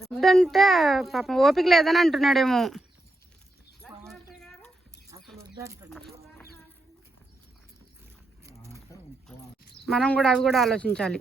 వద్దంటే పాపం ఓపిక లేదని అంటున్నాడేమో. మనం కూడా అవి కూడా ఆలోచించాలి.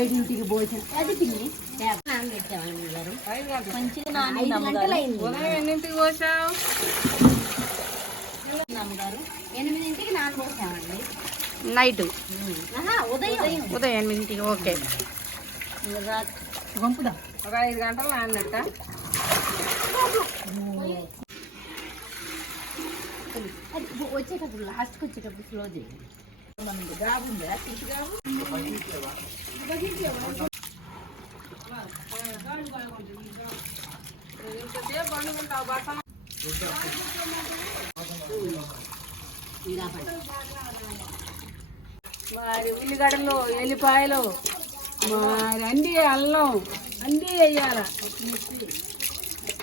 ఏడింటికి భోజనం అది పిన్ని మంచిగా ఎన్నింటికి పోసావు? అమ్మగారు 8ంటికి నానబోసామండి. నైట్ ఉదయం 8ంటికి. ఓకే, పంపుదా ఒక 5 గంటలు నాన్నట్ట. వచ్చేటప్పుడు లాస్ట్కి వచ్చేటప్పుడు స్లో చేయండి. గాబు ఉందా? తీసి గాబు మరి ఉల్లిగడ్డలు, ఎల్లిపాయలు, మరి అన్నీ, అల్లం అన్నీ వేయాల,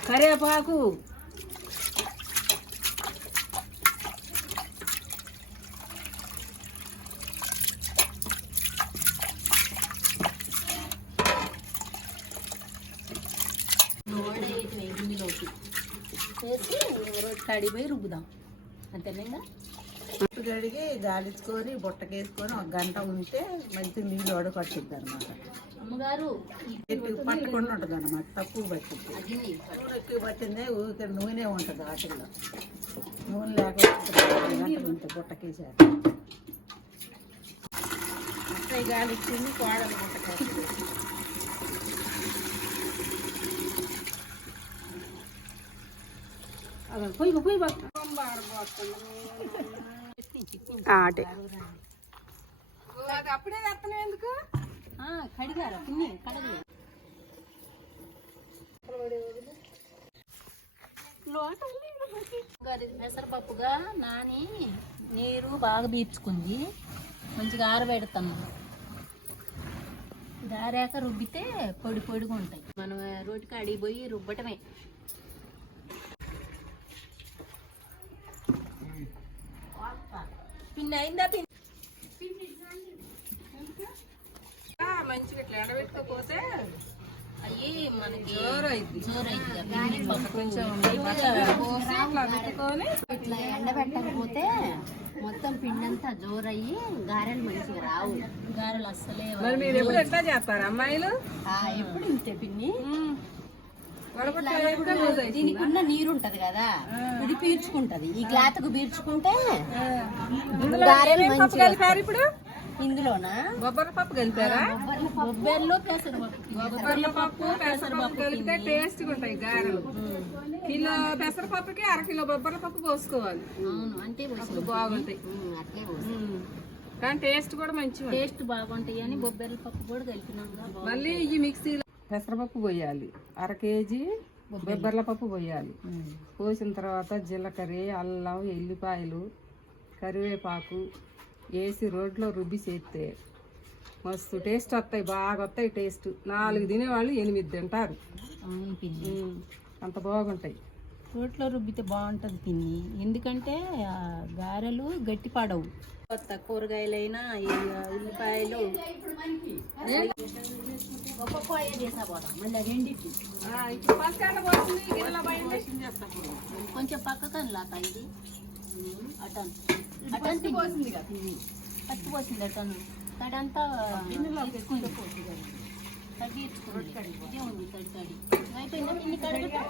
కరివేపాకు, గిన్నెలోకి వేసి రోటి కడిగిపోయి రుబ్బుదాం. అంతేనా? కడిగి గాలించుకొని బుట్టకేసుకొని 1 గంట ఉంటే మంచి నీళ్ళు వడకొట్టిద్ది అనమాట. అమ్మగారు పట్టకుండా ఉంటుంది అనమాట. తక్కువ పట్టింది. నూనె ఎక్కువ పట్టిందే ఊరికే నూనె ఉంటుంది వాటిల్లో. నూనె లేకపోతే 2 గంటలు ఉంటుంది బుట్టకేసారు. అత్తయ్య గాలిచ్చింది, కోడలు బుట్టకేసి. అప్పుడే వేస్తాను ఎందుకు? కడిగారా పిన్ని? కడగలేదు. పెసరపప్పుగా నాని నీరు బాగా పీల్చుకుంది. మంచిగా ఆరబెడతాను. దారాక రుబ్బితే పొడి పొడిగా ఉంటాయి. మనం రోటికి అడిగిపోయి రుబ్బటమే. పిన్ని అయిందా? మంచిగా ఇట్లా ఎండబెట్టుకోపోతే అయ్యి మనకి జోరైద్ది. ఇట్లా ఎండబెట్టకపోతే మొత్తం పిండంతా జోరయ్యి గారెలు మంచిగా రావు. గారెలు అస్సలే. మరి మీరు ఎప్పుడు ఎట్లా చేస్తారు అమ్మాయిలు? ఎప్పుడు ఇంతే పిన్ని. దీనికి ఉన్న నీరు ఉంటది కదా, ఇది పీల్చుకుంటది. ఈ గ్లాతకు పీల్చుకుంటే గారెలు మంచిగా. ఇప్పుడు ఇందులోనా బొబ్బర్ల పప్పు కలిపారా? బొబ్బర్లో పెసరపప్పు. బొబ్బర్ల పప్పు, పెసరపప్పు కలిపితే టేస్ట్గా ఉంటాయి గారెలు. కిలో పెసరపప్పుకి 1/2 కిలో బొబ్బర్ల పప్పు పోసుకోవాలి. అవును, అంటే బాగుంటాయి. అట్లే కానీ టేస్ట్ కూడా మంచిగా, టేస్ట్ బాగుంటాయి అని బొబ్బర్ల పప్పు కూడా కలిపినాం. మళ్ళీ ఈ మిక్సీలో పెసరపప్పు పోయాలి, 1/2 కేజీ బొబ్బర్ల పప్పు పోయాలి. పోసిన తర్వాత జీలకర్ర, అల్లం, ఎల్లిపాయలు, కరివేపాకు వేసి రోడ్లో రుబ్బి చేస్తే మస్తు టేస్ట్ వస్తాయి. బాగా వస్తాయి టేస్ట్. 4 తినేవాళ్ళు 8 తింటారు. అంత బాగుంటాయి. రోట్లో రుబ్బితే బాగుంటుంది పిన్ని. ఎందుకంటే గారెలు గట్టి పడవు. కొత్త కూరగాయలైనా ఉల్లిపాయలు కొంచెం పక్కకని లాత ఇది అటన్ అటన్ పోసింది పచ్చి పోసింది. అటన్ తడంతా తగ్గించుకుంది ఉంది. తడి తడి అయిపోయిందా ఇన్ని కడుగుతా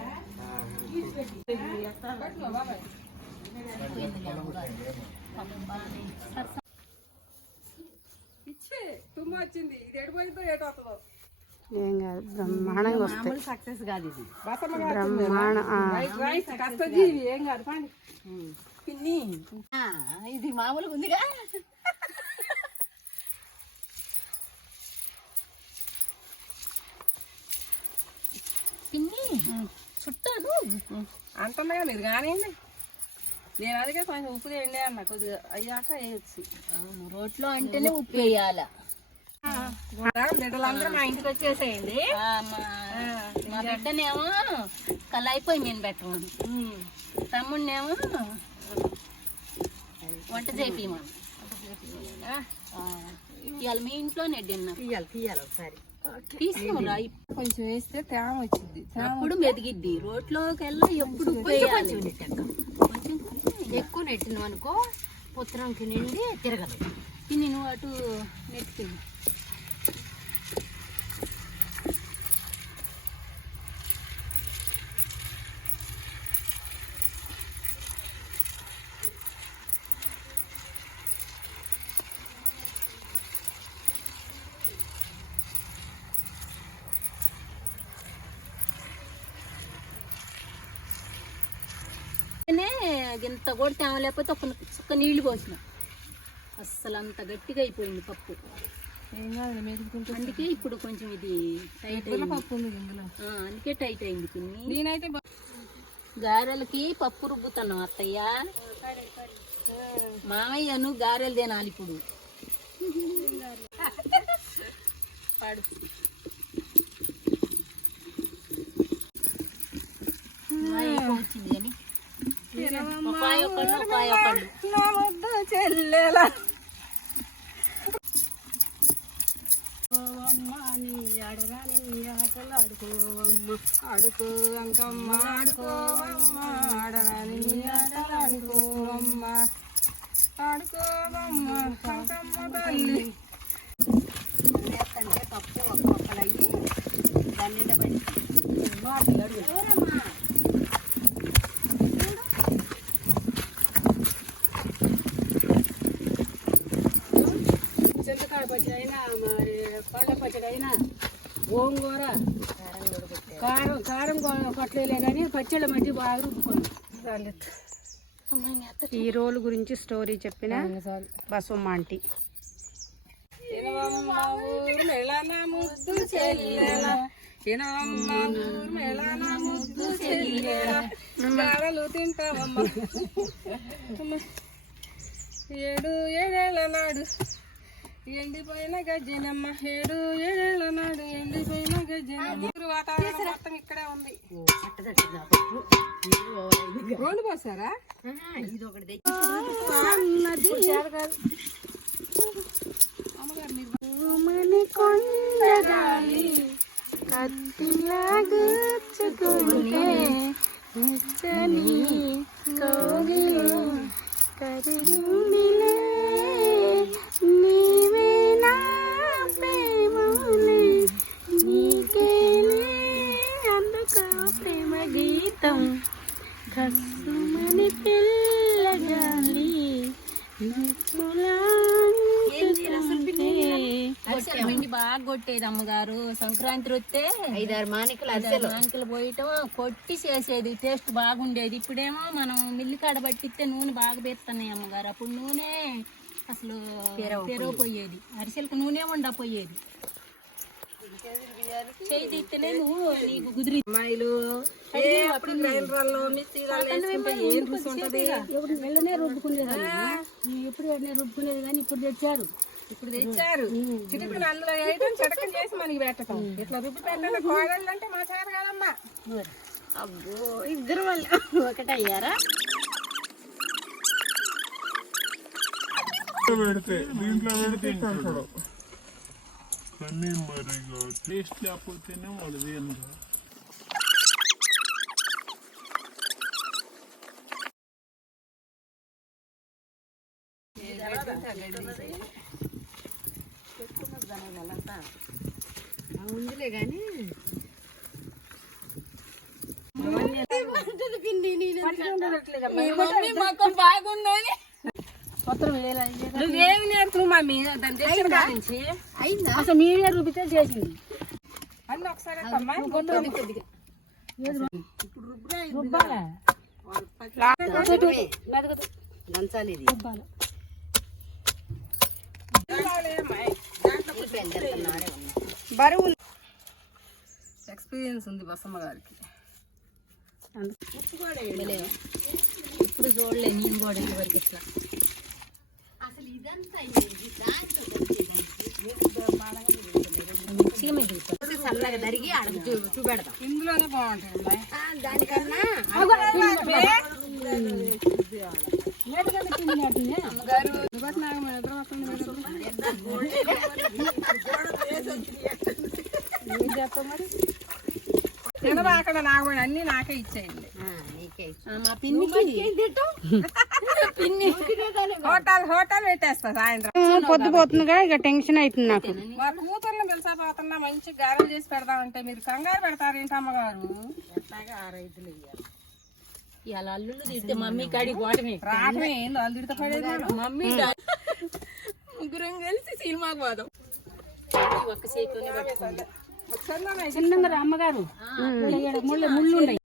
ఏం కాదు, బ్రహ్మాండంగా వస్తాయి. సక్సెస్ కాదు ఇది. కష్టజీవి ఏం కాదు. పిన్ని ఇది మామూలుగా ఉందిగా. పిన్ని చుట్టాను అంటున్నా మీరు కానివ్వండి. నేను అందుకే కొంచెం ఉప్పు వేయండి అన్న కొద్దిగా అయ్యాక వేయచ్చు. అవును, రోట్లో అంటేనే ఉప్పు వేయాల. బిడ్డలందరూ మా ఇంటికి వచ్చేసేయండి. మా బిడ్డనేమో కళాయిపోయి నేను పెట్టమను, తమ్ముడినేమో వంట చేపిమను. ఇవాళ మీ ఇంట్లోనే డిన్నర్. తీయాలి ఒకసారి తీసుకురా, కొంచెం వేస్తే తేమ వచ్చింది. అప్పుడు మెదిగిద్ది. రోట్లోకి వెళ్ళి ఎప్పుడు ఉప్పు వేయాలి. కొంచెం ఎక్కువ నెట్టినావు అనుకో పుత్రంకి నిండి తిరగదు. తిని నువ్వు అటు నెట్టుకుని ఇంత కూడా తేమ లేకపోతే ఒక చుక్క నీళ్లు పోసిన అస్సలు అంత గట్టిగా అయిపోయింది పప్పు. ఏం కాదు మెదుగుతుంటే. అందుకే ఇప్పుడు కొంచెం ఇది టైట్ పప్పు ఉంది ఇందులో, అందుకే టైట్ అయింది పిన్ని. నేనైతే గారెలకి పప్పు రుబ్బుతున్నాం అత్తయ్య. మామయ్యను గారెలు తినాలి ఇప్పుడు. పాడు. వచ్చింది కానీ నా ముద్దు చెల్లెలా నీ ఆడరాని ఆటలు ఆడుకోవమ్మ, ఆడుకో అంకమ్మ ఆడుకోవమ్మ, ఆడరాని ఆటలు ఆడుకోవమ్మ, ఆడుకోవమ్మ అంకమ్మ తల్లి. అంటే పప్పు ఒక్కొక్కలయ్యి దానిలో పడి చింతకాయ పచ్చడి అయినా మరి పండ్ల పచ్చడి అయినా గోంగూర కారం కారం కొట్టలే కానీ పచ్చళ్ళ మధ్య బాగా రుబ్బుకుంది. ఈ రోల్ గురించి స్టోరీ చెప్పిన బసమ్మ ఆంటీ. ముద్దు చెల్లెలా, ముద్దు చెల్లెలా, గారెలు తింటావమ్మ. 7 ఏళ్ళ నాడు ఎండిపోయిన గజ్జనమ్మ, 7 ఏళ్ళ నాడు ఎండిపోయిన గజ్జనమ్మ. వాతావరణం మొత్తం ఇక్కడే ఉంది. రోడ్డు పోసారా? ఇది ఒకటి తెచ్చి కొండగాలి కత్తిలా గుచ్చుకుంటే మెత్తని కోగిలో కరిగిందిలే, నీవే నా ప్రేమలే, నీకేలే అందుకో ప్రేమ గీతం, కసుమని పిల్లగాలి పిండి బాగా కొట్టేది అమ్మగారు. సంక్రాంతి వస్తే 5-6 మానికలు పోయటం కొట్టి చేసేది. టేస్ట్ బాగుండేది. ఇప్పుడేమో మనం మిల్లి కాడ పట్టిస్తే నూనె బాగా పెడుతున్నాయి అమ్మగారు. అప్పుడు నూనె అసలు పెరగపోయేది. అరిసెలకు నూనె ఉండపోయేది. చేయి తీస్తేనే నువ్వు నీకు కుదిరి. అమ్మాయిలు గ్రైండర్లో మిక్సీలలో వేసుకుంటే ఏం రుచి ఉంటుంది? వెళ్ళనే రుబ్బుకునేది, ఎప్పుడు రుబ్బుకునేది కానీ ఇప్పుడు తెచ్చారు. చిటికలు అందులో వేయడం, చటకం చేసి మనకి పెట్టడం. ఇట్లా రుబ్బి పెట్టడం కోడళ్ళు అంటే మా చారు కాదమ్మా. అబ్బో, ఇద్దరు వాళ్ళు ఒకటయ్యారా? దీంట్లో పెడితే కానీ మరి టేస్ట్ లేకపోతేనే వాళ్ళది ఎంత. ఉందిలే కానీ బాగుందని నువ్వేమి నేర్పు మమ్మీ దాని దగ్గర నుంచి అయిందా? అసలు మీరే రుబ్బితే చేసింది అన్నీ ఒకసారి రుబ్బాలా దంచాలి. ఇది బరువు ఎక్స్పీరియన్స్ ఉంది బసమ్మ గారికి. ఇప్పుడు ఎప్పుడు చూడలే నేను కూడా ఇదివరకు ఇట్లా. మంచిగా మిగులుతుంది. చల్లగా తరిగి అడగ చూపెడతాం. ఇందులోనే బాగుంటుంది దానికన్నా అక్కడ నాకు అన్ని నాకే ఇచ్చేయండి. మా పిన్నికి హోటల్ పెట్టేస్తా సాయంత్రం. పొద్దుపోతుందిగా ఇక టెన్షన్ అవుతుంది నాకు. మా కూతుర్ని పిలిచిపోతున్నా మంచి గారెలు చేసి పెడదామంటే మీరు కంగారు పెడతారు ఏంటి అమ్మగారు? ఎట్లాగా 6 ఐదులు ఇవ్వాలి. ఇలా అల్లుళ్ళు తిడితే మమ్మీ కాడికి వాటమే రావటమే ఏందో అల్లుడితో పడేది. మమ్మీ ముగ్గురం కలిసి సినిమాకి పోదాం. ఒక్క చేతితోనే పట్టుకోండి. చిన్న చిన్నగా అమ్మగారు ముళ్ళు